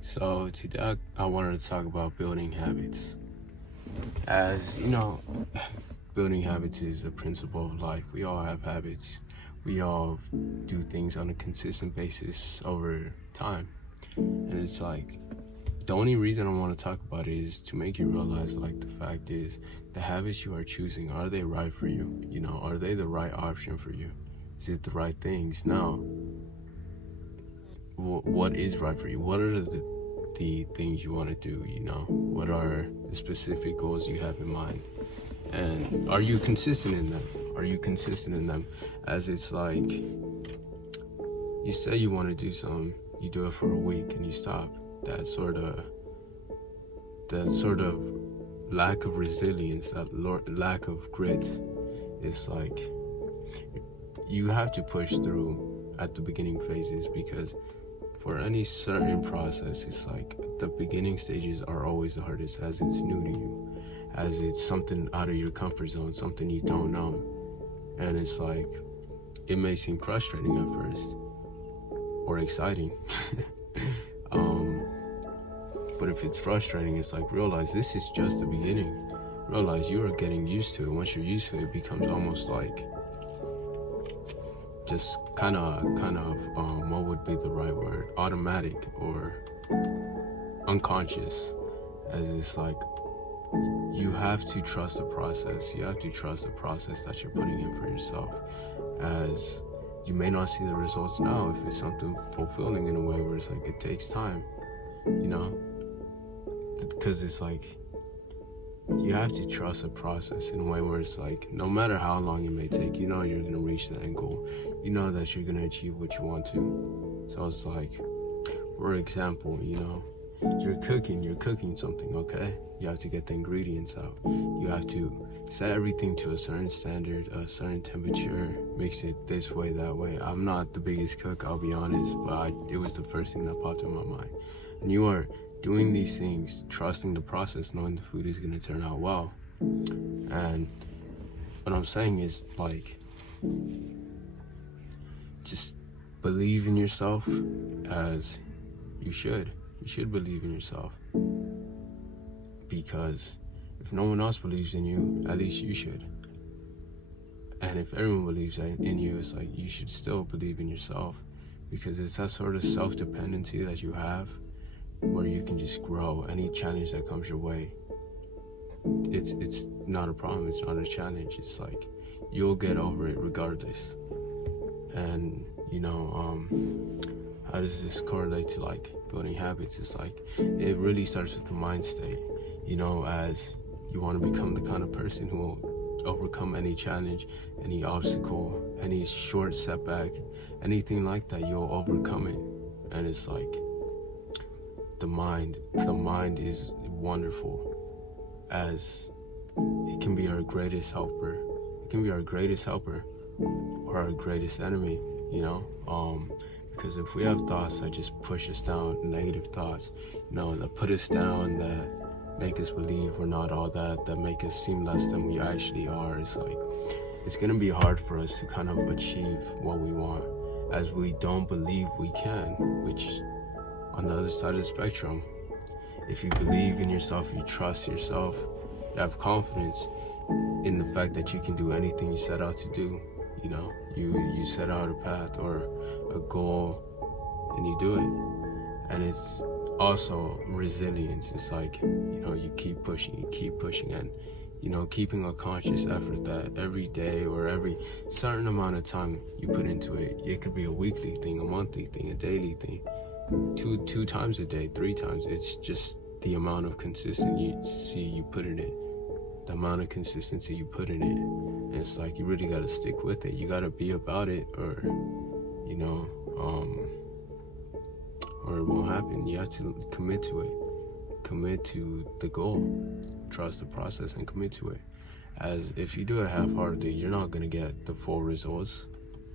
So today I wanted to talk about building habits. As you know, building habits is a principle of life. We all have habits. We all do things on a consistent basis over time. And it's like the only reason I want to talk about it is to make you realize like the fact is the habits you are choosing, are they right for you? Are they the right option for you? Is it the right things? Now, what is right for you? What are the things you want to do? What are the specific goals you have in mind? And are you consistent in them? As it's like you say you want to do something, you do it for a week and you stop. That sort of lack of resilience, that lack of grit, it's like you have to push through at the beginning phases, because for any certain process, it's like the beginning stages are always the hardest, as it's new to you, as it's something out of your comfort zone, something you don't know. And it's like, it may seem frustrating at first, or exciting. But if it's frustrating, it's like, realize this is just the beginning. Realize you are getting used to it. Once you're used to it, it becomes almost like just kind of what would be the right word, automatic or unconscious. As it's like you have to trust the process. You have to trust the process that you're putting in for yourself, as you may not see the results now if it's something fulfilling in a way where it's like it takes time, because it's like you have to trust the process in a way where it's like no matter how long it may take, you're going to reach the end goal. You know that you're going to achieve what you want to. So it's like, for example, you're cooking something, okay? You have to get the ingredients out. You have to set everything to a certain standard, a certain temperature, mix it this way, that way. I'm not the biggest cook, I'll be honest, but it was the first thing that popped in my mind. And you are doing these things, trusting the process, knowing the food is going to turn out well. And what I'm saying is, like, just believe in yourself, as you should. You should believe in yourself, because if no one else believes in you, at least you should. And if everyone believes in you, it's like you should still believe in yourself, because it's that sort of self-dependency that you have, where you can just grow. Any challenge that comes your way, it's not a problem, it's not a challenge. It's like you'll get over it regardless. And how does this correlate to like building habits? It's like it really starts with the mind state, as you want to become the kind of person who will overcome any challenge, any obstacle, any short setback, anything like that. You'll overcome it. And it's like the mind is wonderful, as it can be our greatest helper. It can be our greatest helper or our greatest enemy, because if we have thoughts that just push us down, negative thoughts, that put us down, that make us believe we're not all that make us seem less than we actually are, it's like it's gonna be hard for us to kind of achieve what we want, as we don't believe we can. Which, on the other side of the spectrum, if you believe in yourself, you trust yourself, you have confidence in the fact that you can do anything you set out to do. You set out a path or a goal and you do it. And it's also resilience. It's like, you keep pushing and, keeping a conscious effort that every day or every certain amount of time you put into it. It could be a weekly thing, a monthly thing, a daily thing, two times a day, 3 times. It's just the amount of consistency you put in it. The amount of consistency you put in it. And it's like you really got to stick with it. You got to be about it, or or it won't happen. You have to commit to it. Commit to the goal. Trust the process and commit to it. As if you do it half-heartedly, you're not going to get the full results,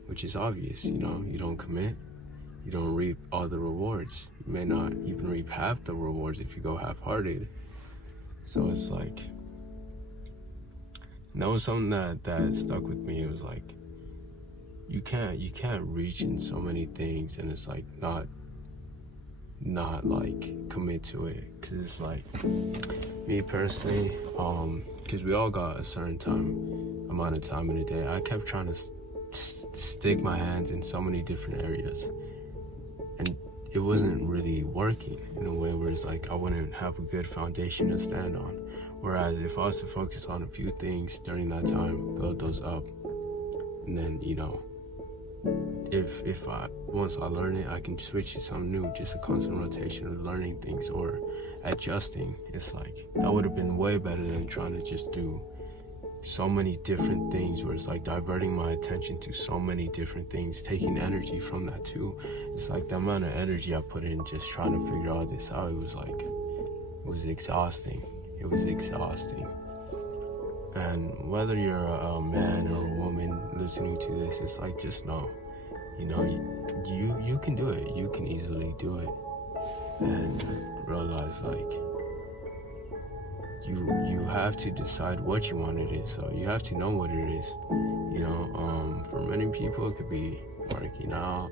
which is obvious. You don't commit, you don't reap all the rewards. You may not even reap half the rewards if you go half-hearted. So it's like, that was something that stuck with me. It was like, you can't reach in so many things, and it's like not not like commit to it. Because it's like, me personally, because we all got a certain amount of time in a day, I kept trying to stick my hands in so many different areas, and it wasn't really working in a way where it's like I wouldn't have a good foundation to stand on. Whereas if I was to focus on a few things during that time, build those up, and then, you know, if once I learn it, I can switch to something new, just a constant rotation of learning things or adjusting. It's like, that would have been way better than trying to just do so many different things, where it's like diverting my attention to so many different things, taking energy from that too. It's like the amount of energy I put in just trying to figure all this out, it was exhausting. It was exhausting. And whether you're a man or a woman listening to this, it's like, just know, you know, you can do it. You can easily do it. And realize, like, you have to decide what you want it is. So you have to know what it is. You know, for many people, it could be working out.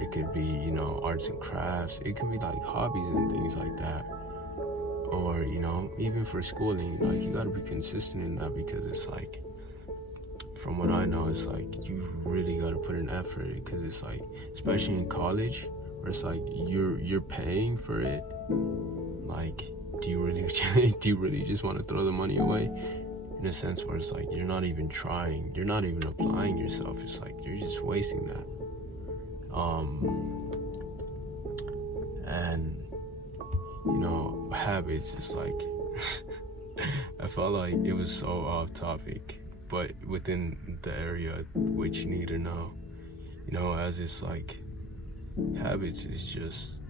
It could be, you know, arts and crafts. It could be like hobbies and things like that. Or, you know, even for schooling, like, you gotta be consistent in that, because it's like, from what I know, it's like you really gotta put in effort. Because it's like, especially in college, where it's like you're paying for it. Like, do you really just want to throw the money away? In a sense where it's like, you're not even trying, you're not even applying yourself. It's like you're just wasting that. And, you know, habits, it's like I felt like it was so off topic, but within the area which you need to know, you know, as it's like, habits is just,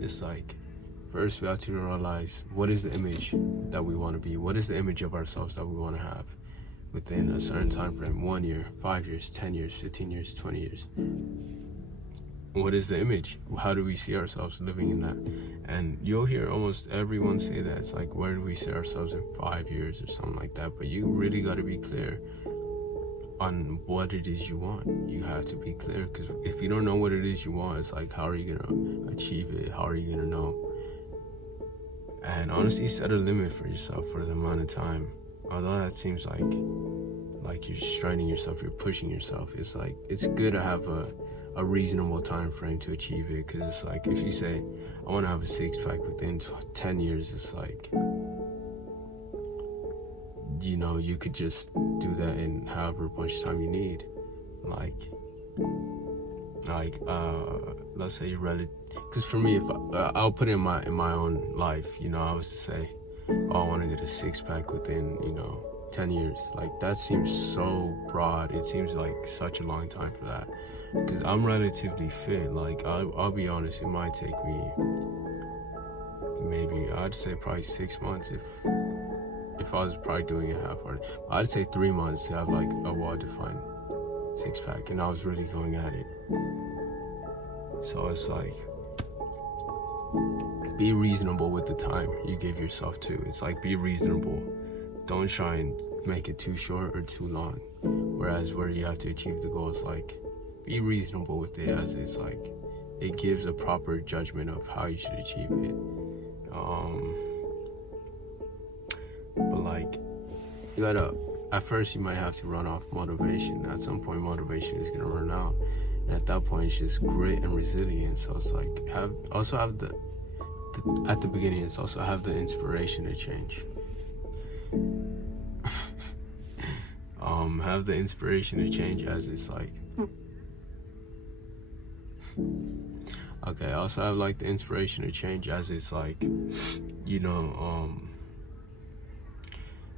it's like, first we have to realize, what is the image that we want to be? What is the image of ourselves that we want to have within a certain time frame? 1 year, 5 years, 10 years, 15 years, 20 years. What is the image? How do we see ourselves living in that? And you'll hear almost everyone say that. It's like, where do we see ourselves in 5 years or something like that? But you really got to be clear on what it is you want. You have to be clear, because if you don't know what it is you want, it's like, how are you gonna achieve it? How are you gonna know? And honestly, set a limit for yourself for the amount of time. Although that seems like you're straining yourself, you're pushing yourself. It's like, it's good to have a reasonable time frame to achieve it. Because it's like, if you say, I want to have a six-pack within 10 years, it's like, you know, you could just do that in however much time you need. Like let's say you're ready. Because for me, if I'll put it in my own life, you know, I was to say, oh, I want to get a six-pack within, you know, 10 years. Like, that seems so broad. It seems like such a long time for that. Because I'm relatively fit. Like, I'll be honest, it might take me maybe, I'd say probably 6 months if I was probably doing it half-hearted. I'd say 3 months to have like a well-defined six-pack, and I was really going at it. So it's like, be reasonable with the time you give yourself too. It's like, be reasonable. Don't try and make it too short or too long. Whereas where you have to achieve the goal, it's like, be reasonable with it, as it's like, it gives a proper judgment of how you should achieve it. But like, you gotta, at first you might have to run off motivation. At some point, motivation is gonna run out, and at that point, it's just grit and resilience. So it's like, at the beginning, it's also have the inspiration to change. Have the inspiration to change, as it's like, okay, I also have like the inspiration to change, as it's like, you know,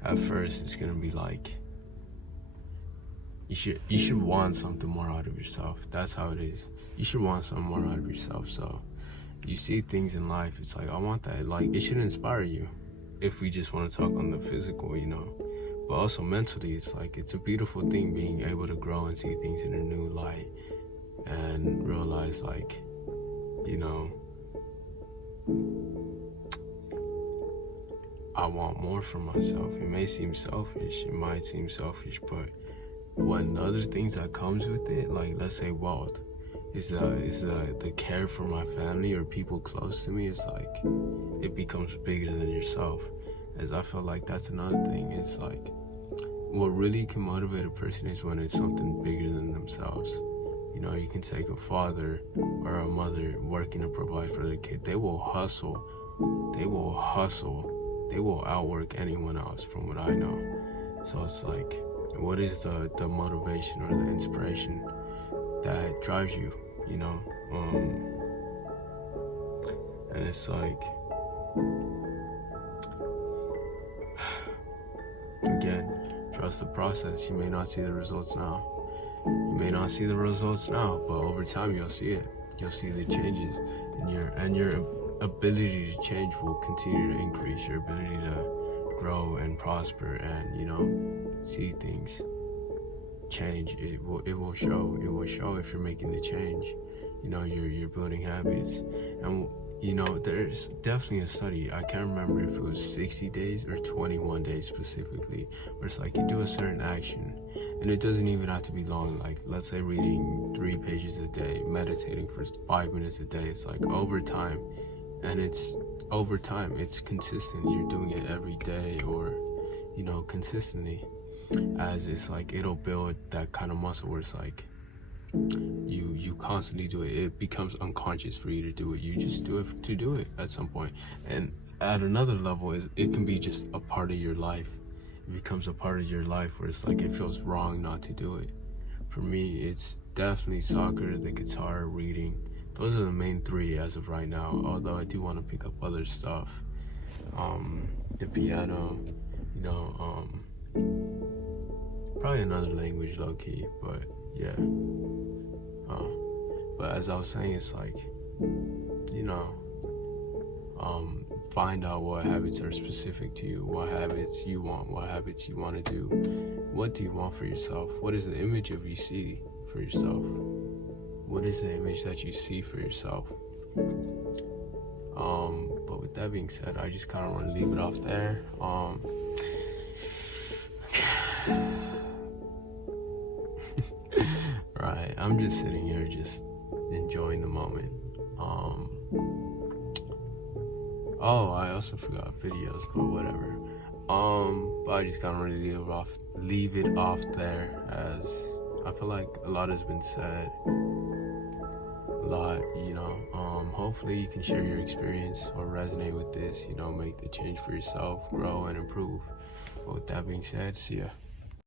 at first it's gonna be like, you should want something more out of yourself. That's how it is. You should want something more out of yourself. So you see things in life, it's like, I want that. Like, it should inspire you, if we just want to talk on the physical, you know. But also mentally, it's like, it's a beautiful thing being able to grow and see things in a new light, and realize, like, you know, I want more for myself. It may seem selfish, it might seem selfish, but when the other things that comes with it, like, let's say wealth, the care for my family or people close to me. It's like it becomes bigger than yourself, as I feel like that's another thing. It's like what really can motivate a person is when it's something bigger than themselves. You know, you can take a father or a mother working to provide for their kid. They will hustle, they will outwork anyone else, from what I know. So it's like, what is the motivation or the inspiration that drives you, you know? And it's like, again, trust the process. You may not see the results now. But over time you'll see it. You'll see the changes, and your ability to change will continue to increase. Your ability to grow and prosper, and see things change. It will show. It will show if you're making the change. You're building habits, and there's definitely a study. I can't remember if it was 60 days or 21 days specifically, where it's like you do a certain action, and it doesn't even have to be long. Like, let's say reading 3 pages a day, meditating for 5 minutes a day. It's like over time, and it's consistent. You're doing it every day, or consistently, as it's like it'll build that kind of muscle where it's like you constantly do it. It becomes unconscious for you to do it. You just do it to do it at some point. And at another level, it can be just a part of your life. It becomes a part of your life where it's like it feels wrong not to do it. For me, it's definitely soccer, the guitar, reading. Those are the main 3 as of right now, although I do want to pick up other stuff. The piano, probably another language, low-key, but yeah. But as I was saying, it's like, find out what habits are specific to you, what habits you want, what habits you want to do. What do you want for yourself? What is the image of you see for yourself? What is the image that you see for yourself? But with that being said, I just kind of want to leave it off there. Right, I'm just sitting here just enjoying the moment. I also forgot videos, but whatever. But I just kind of want to leave it off there, as I feel like a lot has been said. Hopefully you can share your experience or resonate with this, make the change for yourself, grow and improve. But with that being said, see ya.